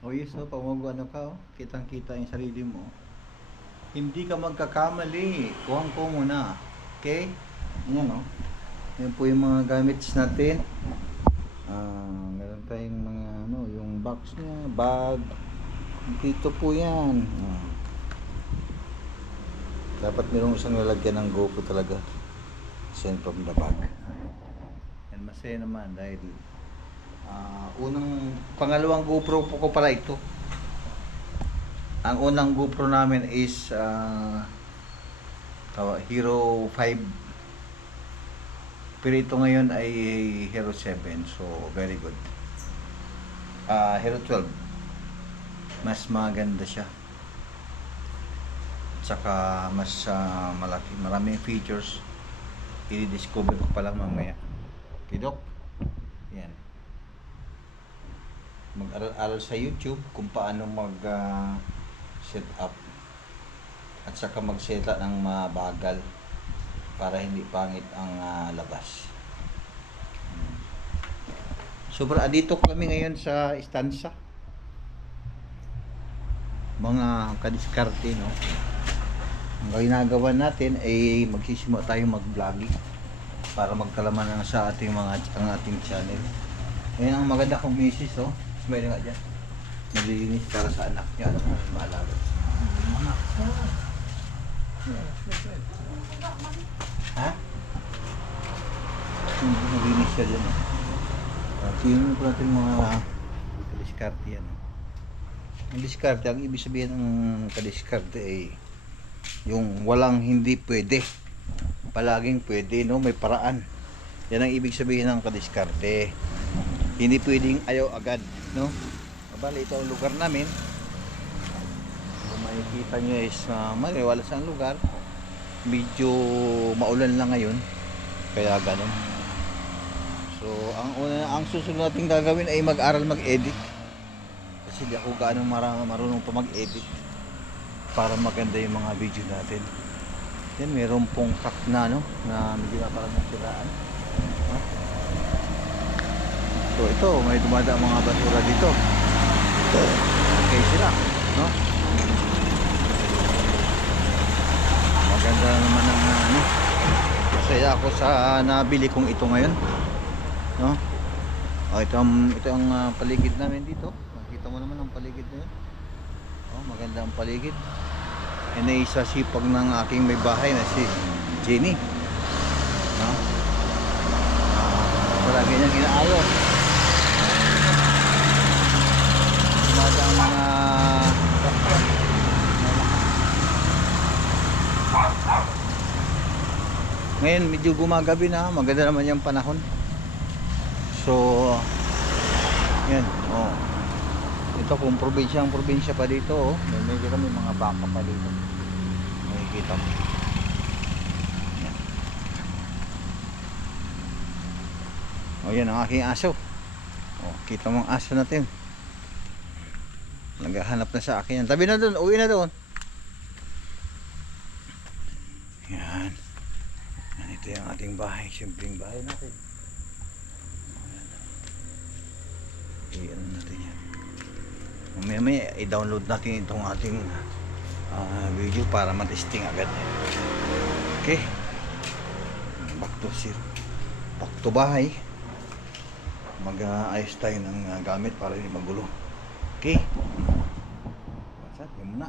O yes, pag ano ka, kitang-kita yung sarili mo. Hindi ka magkakamali. Kuhang ko muna. Okay? Yan o. Yan po yung mga gamits natin. Meron tayong mga yung box niya, bag. Dito po yan. Dapat mayroong isang lalagyan ng GoPro talaga. Send from the bag. Yan, masaya naman dahil pangalawang GoPro po ko pala ito. Ang unang GoPro namin is Hero 5. Pero ito ngayon ay Hero 7. So, very good. Hero 12. Mas maganda siya. Tsaka mas malaki. Maraming features. I-discover ko pa lang mamaya. Kidok. Yan. Mag-aral-aral sa YouTube kung paano mag-set up. At saka mag-set up ng mabagal para hindi pangit ang labas. Dito kami ngayon sa istansa. Mga kadiskarte, no? Ang ginagawa natin ay magsisimula tayo mag-vlogging para magkalaman sa ating ang ating channel. Ngayon ang maganda kong misis, oh. Smile nga dyan. Nalilinis para sa anak niya. Alam mo, maalaga. Anak ko. Ha? Nalinis siya dyan. Tingnan po natin mga kadiskarte yan. Ang diskarte, ang ibig sabihin ng kadiskarte ay yung walang hindi pwede. Palaging pwede, no? May paraan. Yan ang ibig sabihin ng kadiskarte. Hindi pwedeng ayaw agad, no? Bali, ito ang lugar namin. Kung makikita nyo is maliwalas ang lugar. Medyo maulan lang ngayon. Kaya ganun. So, ang susunod natin gagawin ay mag-aral mag-edit. Kasi di ako gaano marunong pa mag-edit para maganda yung mga video natin. Yan, meron pong cut na, no? Na medyo na parang nasiraan. So, ito, may dumadaan mga basura dito. Okay sila, no? Maganda naman ang masaya ako sa nabili kong ito ngayon, no? Ito ang paligid namin dito. Makita mo naman ang paligid na yun. Maganda ang paligid. Yan ay isa sipag ng aking may bahay na si Jenny, no? Palagi niyang inaayos. Ang mga ngayon medyo gumagabi na, maganda naman yung panahon. So yan, ito kung probinsya pa dito, may medyo kami mga baka pa dito, makikita mo yan. Yan ang aking aso. Kita mo ang aso natin, naghahanap na sa akin yan. Tabi na doon, uwi na doon. Yan. Ito yung ating bahay, simpleng bahay natin. Iyan natin yan. Mamaya i-download natin itong ating video para matesting agad. Okay. Back to bahay. Mag-ayos tayo ng gamit para hindi magulo. Okay. What's up? Yan muna.